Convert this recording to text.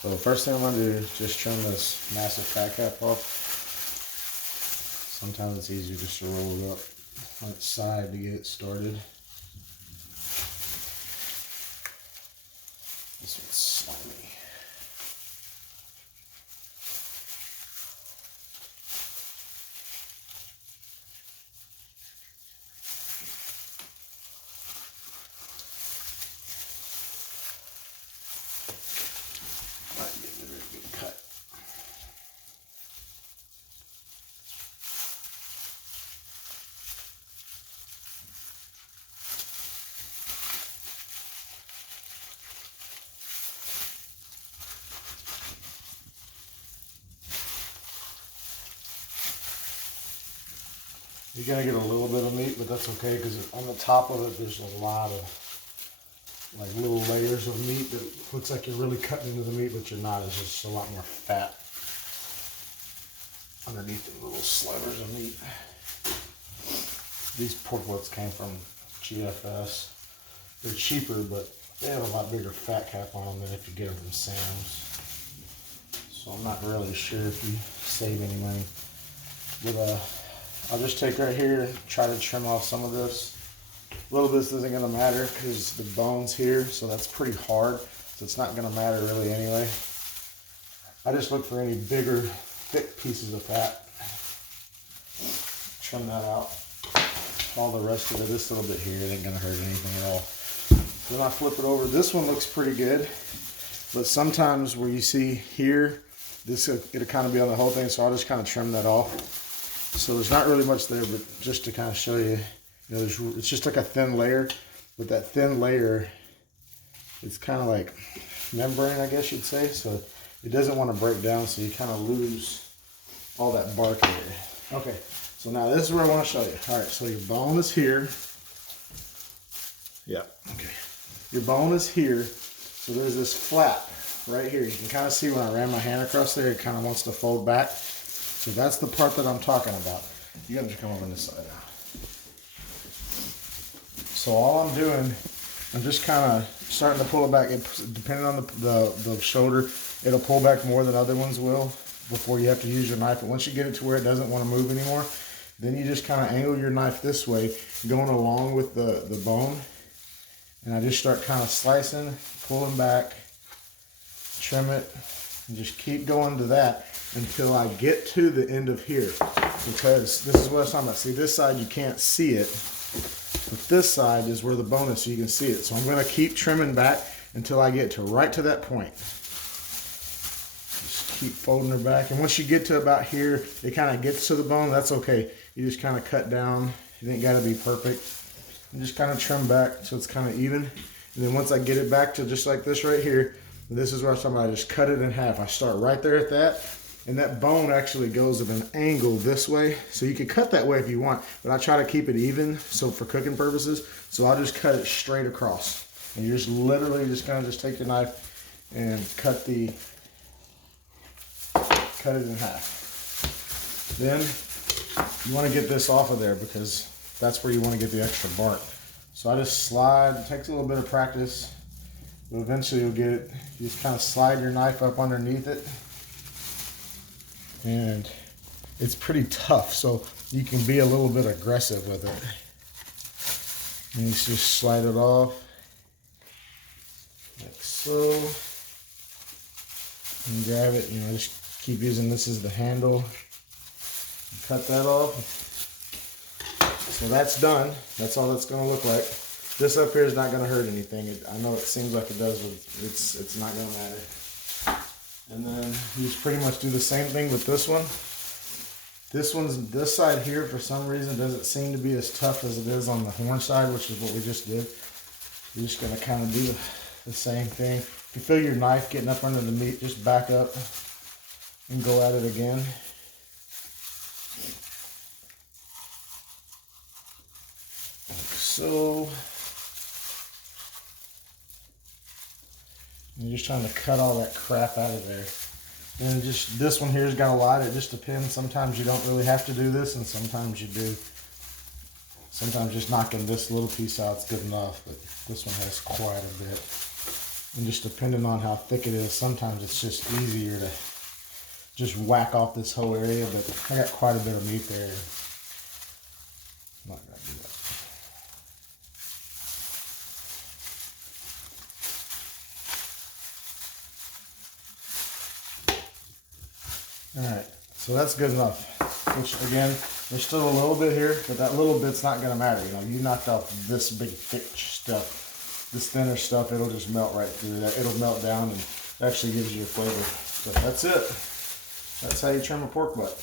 So first thing I'm gonna do is just trim this massive fat cap off. Sometimes it's easier just to roll it up on its side to get it started. This one's slimy. Not getting a very good cut. You're gonna get a little bit of meat, but that's okay because on the top of it, there's a lot of like little layers of meat that looks like you're really cutting into the meat, but you're not. It's just a lot more fat underneath the little slivers of meat. These porklets came from GFS. They're cheaper, but they have a lot bigger fat cap on them than if you get them from Sam's. So I'm not really sure if you save any money. But I'll just take right here and try to trim off some of this. A little bit isn't gonna matter because the bone's here, so that's pretty hard. So it's not gonna matter really anyway. I just look for any bigger, thick pieces of fat. Trim that out. All the rest of it, this little bit here, it ain't gonna hurt anything at all. Then I flip it over. This one looks pretty good, but sometimes where you see here, this it'll kind of be on the whole thing, so I'll just kind of trim that off. So there's not really much there, but just to kind of show you, it's just like a thin layer. But that thin layer, it's kind of like membrane, I guess you'd say. So it doesn't want to break down, so you kind of lose all that bark area. Okay, so now this is where I want to show you. All right, so your bone is here. Yeah, okay. Your bone is here. So there's this flap right here. You can kind of see when I ran my hand across there, it kind of wants to fold back. So that's the part that I'm talking about. You gotta just come over on this side now. So all I'm doing, I'm just kind of starting to pull it back. Depending on the shoulder, it'll pull back more than other ones will before you have to use your knife. But once you get it to where it doesn't want to move anymore, then you just kind of angle your knife this way, going along with the bone. And I just start kind of slicing, pulling back, trim it, and just keep going to that until I get to the end of here. Because this is what I was talking about. See, this side you can't see it, but this side is where the bone is, so you can see it. So I'm going to keep trimming back until I get to right to that point. Just keep folding her back, and once you get to about here, it kind of gets to the bone. That's okay. You just kind of cut down. It ain't got to be perfect. And just kind of trim back so it's kind of even. And then once I get it back to just like this right here, this is where I was talking about. I just cut it in half. I start right there at that. And that bone actually goes at an angle this way. So you can cut that way if you want, but I try to keep it even, so for cooking purposes. So I'll just cut it straight across. And you're just literally just kind of just take your knife and cut it in half. Then you want to get this off of there because that's where you want to get the extra bark. So I just slide. It takes a little bit of practice, but eventually you'll get it. You just kind of slide your knife up underneath it. And it's pretty tough, so you can be a little bit aggressive with it. And you just slide it off like so, and grab it. Just keep using this as the handle. Cut that off. So that's done. That's all that's going to look like. This up here is not going to hurt anything. I know it seems like it does, but it's not going to matter. And then you just pretty much do the same thing with this one. This side here, for some reason, doesn't seem to be as tough as it is on the horn side, which is what we just did. You're just going to kind of do the same thing. If you feel your knife getting up under the meat, just back up and go at it again. Like so. You're just trying to cut all that crap out of there. And just this one here's got a lot. It just depends. Sometimes you don't really have to do this, and sometimes you do. Sometimes just knocking this little piece out is good enough, but this one has quite a bit. And just depending on how thick it is, sometimes it's just easier to just whack off this whole area, but I got quite a bit of meat there. I'm not gonna do that. All right, so that's good enough. Which again, there's still a little bit here, but that little bit's not gonna matter. You know, you knocked out this big thick stuff, this thinner stuff, it'll just melt right through that. It'll melt down and it actually gives you a flavor. So that's it. That's how you trim a pork butt.